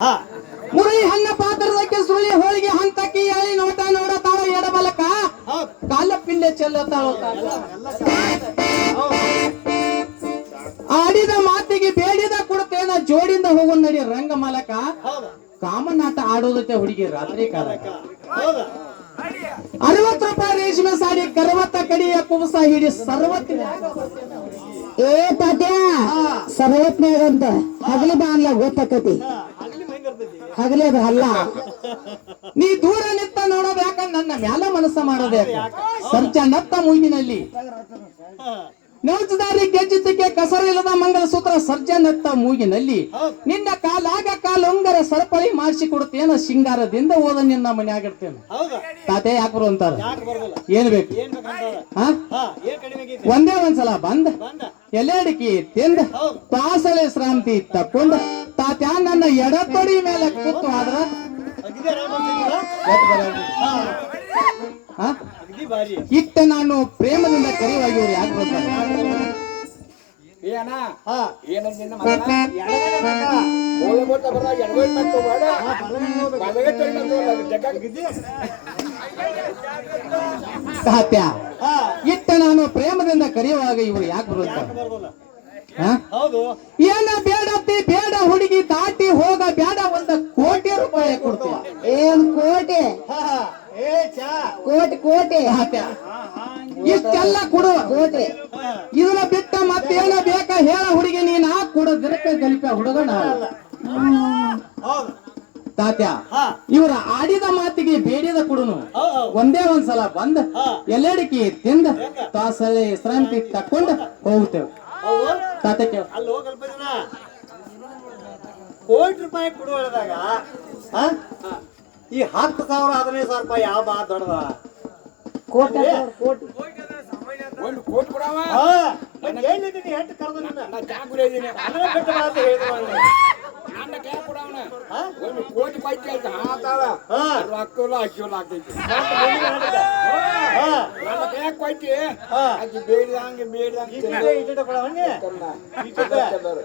ಹಾ ಮುರಳಿ ಹಣ್ಣ ಪಾತ್ರದಕ್ಕೆ ಸುಳಿ ಹೋಳಿಗೆ ಹಂತಕ್ಕೆ ಎಳಿ ನೋಟ ನೋಡ ತಾಳ ಎಡಬಲಕ ಹೌದ್. ಕಾಲ ಪಿಂಡೆ ಚೆಲ್ಲತಾಳ ಆಡಿದ ಮಾತಿಗೆ ಬೇಡಿದ ಕೊಡ್ತೇನ ಜೋಡಿಂದ ಹೋಗು ನಡಿ ರಂಗ ಮಲಕ ಹೌದ. ಕಾಮನಾಟ ಆಡೋದಕ್ಕೆ ಹುಡುಗಿ ರಾತ್ರಿ ಕಾಲ ಹೌದ. ಅರವತ್ತು ರೂಪಾಯಿ ರೇಷ್ಮೆ ಸಾಡಿ ಕರವತ್ತ ಕಡಿಯ ಕುಬಸ ಹಿಡಿ ಸರ್ವತ್ತಿನ. ಏ ತಾತ್ಯ ಸರ್ವತ್ನಾಗಂತ ಹಗಲಿ ಬಾನ್ಲ ಗೊತ್ತಾಕತಿ. ಹಗಲಿ ಅಲ್ಲ. ನೀ ದೂರ ನಿಂತ ನೋಡೋದು ಯಾಕಂದ್ರೆ ನನ್ನ ಮ್ಯಾಲ ಮನಸ್ಸ ಮಾಡೋದೇ ಸಂಚ ನತ್ತ ಮೂಗಿನಲ್ಲಿ. ನೌಜದಾರಿ ಗೆಜ್ಜಿದ್ದಕ್ಕೆ ಕಸರಿಲ್ಲದ ಮಂಗಲ ಸೂತ್ರ ಸರ್ಜ ನತ್ತ ಮೂಗಿನಲ್ಲಿ ನಿನ್ನ ಕಾಲಾಗ ಕಾಲುಂಗರ ಸರಪಳಿ ಮಾಡಿಸಿ ಕೊಡ್ತೇನ ಸಿಂಗಾರದಿಂದ ಓದ ನಿನ್ನ ಮನೆ ಆಗಿರ್ತೇನೆ ತಾತೆ ಅಂತಾರ? ಯಾಕೆ ಏನ್ ಬೇಕು? ಏನ್ ಆಗೈತಿ? ಒಂದೇ ಒಂದ್ಸಲ ಬಂದ್? ಎಲೆ ಅಡಿಕೆ ತಿಂದ? ಪಾಸಳೆ ಶ್ರಾಂತಿ ತಕ್ಕೊಂಡ? ತಾತ್ಯಾ ನನ್ನ ಎಡತೊಡಿ ಮೇಲೆ ಕೂತು ಆದ್ರ? ಇಟ್ಟ ಆರಾಮ್ ಏನ? ಏನಂದಿನ ಬರ ಎಡಗೋಯ್ ನಾನು ಪ್ರೇಮದಿಂದ ಕರೆಯುವಾಗ ಇವರು ಯಾಕೆ ಬರುತ್ತೆ ಹೌದು. ಏನ ಬೇಡ ಹುಡುಗಿ ದಾಟಿ ಹೋಗ ಬೇಡ ಒಂದ ಕೋಟಿ ರೂಪಾಯಿ ಕೊಡ್ತೀವಿ ಏನ್ ಕೋಟೆ ಹಾ ಏ ಚಾ ಕೋಟಿ ಕೋಟೆ ತಾತ್ಯ ಇಷ್ಟೆಲ್ಲ ಕೊಡು. ಇದನ್ನ ಬಿಟ್ಟ ಮತ್ತೇನ ಬೇಕ? ಹೇಳ ಹುಡುಗಿ ನೀನ್ ಹಾಕ್ ಕೊಡ. ದಿನಕ್ಕೆ ಗಲಿಪ ಹುಡುಗ ನಾವು ಹೌದು ತಾತ್ಯ ಇವರ ಆಡಿದ ಮಾತಿಗೆ ಬೇಡಿದ ಕುಡುನು. ಒಂದೇ ಒಂದ್ಸಲ ಬಂದ್. ಎಲ್ಲಡಿಕೆ ತಿಂದ ತಾಸಲೆ ಶ್ರಾಂತಿ ತಕ್ಕೊಂಡು ಹೋಗ್ತೇವೆ ತಾತ ತಾತೆ ಕೇಳ ಅಲ್ಲಿ ಹೋಗಲ್ಪ ಜನ ಕೋಟಿ ರೂಪಾಯಿ ಕೊಡು ಹೇಳಿದಾಗ ಆ? ಈ ಹತ್ತು ಸಾವಿರ ಹದಿನೈದು ಸಾವಿರ ರೂಪಾಯಿ ಯಾವ ಬಾ ದೊಡ್ಡದ? ಕೋಟಿ ಕೋಟಿ. ಒಂದು ಕೋಟಿ ಕೊಡವ ಹಾ, ನಾನ್ ಹೇಳಿದ್ದೀನಿ ಹೆಂಟ್ ಕರ್ದು ನಿನ್ನ. ನಾ ಚಾ ಕುಡಿಯೋದೀನಿ ಅದನ್ನ ಬಿಟ್ಟು ಬಾ ಅಂತ ಹೇಳಿದ್ರು ಅವ್ನು. ನನ್ನ ಕೈ ಕೊಡವನ ಹಾ? ಒಂದು ಕೋಟಿ ಪೈಕಿ ಆಯ್ತು ಹಾತಾಳ ಹಾ. ರೊಕ್ಕಲ್ಲ ಅಕ್ಕಿಲ್ಲ ಆಗ್ತೈತಿ ಮತ್ತೆ ಮುಂದಿನ ಹಂತಕ್ಕೆ. ಹಾ, ನನ್ನ ಕೈ ಬೇಡಿದಂಗೆ ಬೇಡಿದಂಗೆ.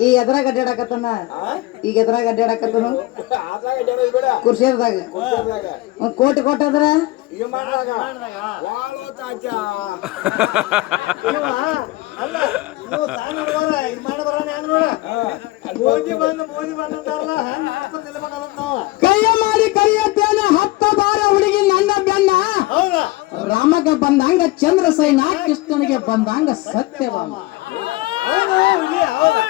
ಈ ಎದ್ರಾಗ ಅಡ್ಡಾಡಕತ್ತನ ಈಗ ಎದ್ರಾಗ ಅಡ್ಡಾಡಕತ್ತನು ಕುರ್ಸಿದಾಗ ಕೋಟ್ ಕುರ್ಸಿಯರ್ದಾಗ. ಒಂದ್ ಕೋಟಿ ಕೊಟ್ಟದ್ರ? ಈಗ ಮಾಡಿದಾಗ ಮಾಡ್ದಾಗ. ವಾಳೋ ಚಾಚಾ ಇವ, ಅಲ್ಲ ಇವ ತಾನು ನೋಡುವಾರ, ಇದ್ ಮಾಡಿ ಬರೋಣ ಹೆಂಗ್ ನೋಡ? ಮೋದಿ ಬಂದು ಮೋದಿ ಬಂದು ಅಂತಾರಲ್ಲ, ಹಂಗ್ ಮಾಡ್ಕೊಂಡ್ ನಿಲ್ಬೇಕಾಗತ್ತ ನಾವು. ಕೈಯ ಮಾಡಿ ಕರಿಯತ್ತೇನ ಹತ್ತ ಬಾರ ಹುಡುಗಿ ನನ್ನ ಬೆನ್ನ ಹೌದಾ ರಾಮಗ ಬಂದಂಗ ಚಂದ್ರ ಸೈನ ಕೃಷ್ಣನಿಗೆ ಬಂದಂಗ ಸತ್ಯವಾಮ ಹೌದು ಹುಲಿ, ಹೌದು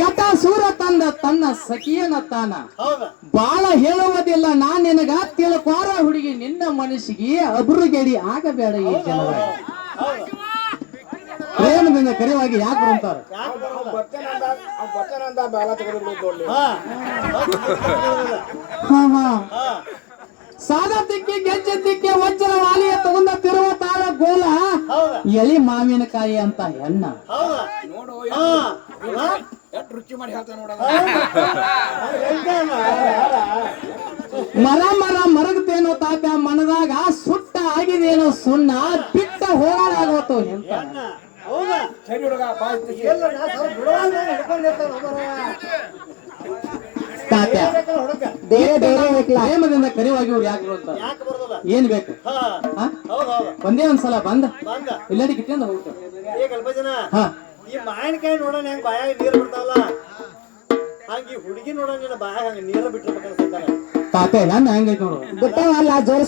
ಗತ ಸೂರ ತಂದ ತನ್ನ ಸಖಿಯನ ತಾನ. ಹೌದು. ಬಾಳ ಹೇಳುವುದಿಲ್ಲ ನಾನ್ ನಿನಗ ತಿಳ್ಕೋರ ಹುಡುಗಿ ನಿನ್ನ ಮನಸ್ಸಿಗೆ ಅಬ್ರುಗೆಡಿ ಆಗಬೇಡ ಈ ಜನರ. ಹೌದು. ಪ್ರೇಮದಿಂದ ಕರೆಯುವಾಗಿ ಯಾಕೆ ಹಾ. ಹಾ ತಿಕ್ಕಿ ಗೆಜ್ಜೆ ತಿಕ್ಕಿ ವಜ್ರ ವಾಲಿಯ ತಗೊಂಡ ತಿರುವ ಎಳಿ ಮಾವಿನಕಾಯಿ ಅಂತ ಹೆಣ್ಣ ಹೌದಾ. ನೋಡು ಹಾ ಹಾ? ಎಷ್ಟು ರುಚಿ ಮಾಡಿ ಹೇಳ್ತಾನೆ ನೋಡ ಮರ ಮರ ಮರಗತೇನೋ ತಾತ ಮನದಾಗ ಸುಟ್ಟ ಆಗಿದೇನೋ ಸುಣ್ಣ ಬಿಟ್ಟ ಹೋರಾಡಾಗೋತು ಎಂತ? ಸರಿ ಹುಡುಗ. ತಾತ. ಬೇರೆ ಬೇರೆ ಪ್ರೇಮದಿಂದ ಕರೆಯುವಾಗಿ ಇವ್ರು ಯಾಕೆ ಏನ್ ಬೇಕು? ಒಂದೇ ಒಂದ್ಸಲ ಬಂದ? ಬಂದ. ಎಲ್ಲಡಿ ಹೋಗ್ತಾರೆ ಏ ಅಲ್ಪ ಜನ ಹಾ. ಈ ಮಾವಿನಕಾಯಿ ನೋಡೋಣ ಹೆಂಗ್ ಬಾಯಾಗ ನೀರು ಬಿಡ್ತಾವಲ್ಲ ಹಂಗ ಹುಡುಗಿ ನೋಡೋಣ ನಿನ್ನ ಬಾಯಾಗ ಹಂಗ ನೀರು ಬಿಟ್ಟಿರ್ಬೇಕು ಅನ್ಸುತ್ತಾನೆ ತಾತ ಹೆಣ್ಣ ಹೆಂಗೈತಿ ನೋಡು. ಬಿಟ್ಟವಲ್ಲ ಜೋರ್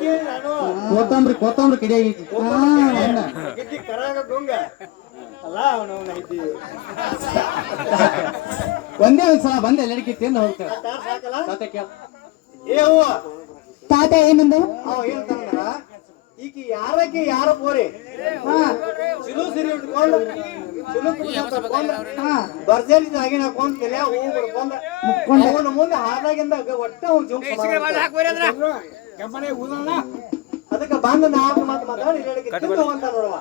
ಕೇಳಿ ನಾನು. ಕೊತ್ತಂಬ್ರಿ ಕೊತ್ತಂಬ್ರಿ ಕಿಡಿಯಾಗೈತಿ ಹೆಣ್ಣ ಗಿದ್ದಿ ಕರಾಗ ಗುಂಗ. ಅಲ್ಲ ಅವನು ಐತಿ ಒಂದೇ ಒಂದ್ಸಲ ಬಂದ ಎಲ್ಲರಿಗೆ ತಿಂದು ಹೋಗ್ತಾರೆ. ಏ ಅವ್ವ ತಾತ ಏನಂದು? ಅವ ಈಕಿ ಯಾರಕ್ಕೆ ಯಾರ ಪೋರಿ ಚಿಲು ಸಿರಿ ಚಿಲು ಬರ್ಜರಿ ಜಾಗಿನ ಹಾಕೊಂಡ್ ತಲೆ ಹೂ ಬಿಡ್ಕೊಂಡ್ ಅವನ ಮುಂದೆ ಹಾದಾಗಿಂದ ಒಟ್ಟ ಅವ್ನ್ ಕೆಂಪನೆ ಅದಕ್ಕೆ ಬಂದು ನಾಲ್ಕು ಮಾತು ಮಾತಾಡಿ ಹೇಳಿಕೆ ತಿಂದು ಹೋಗಂತ ನೋಡವ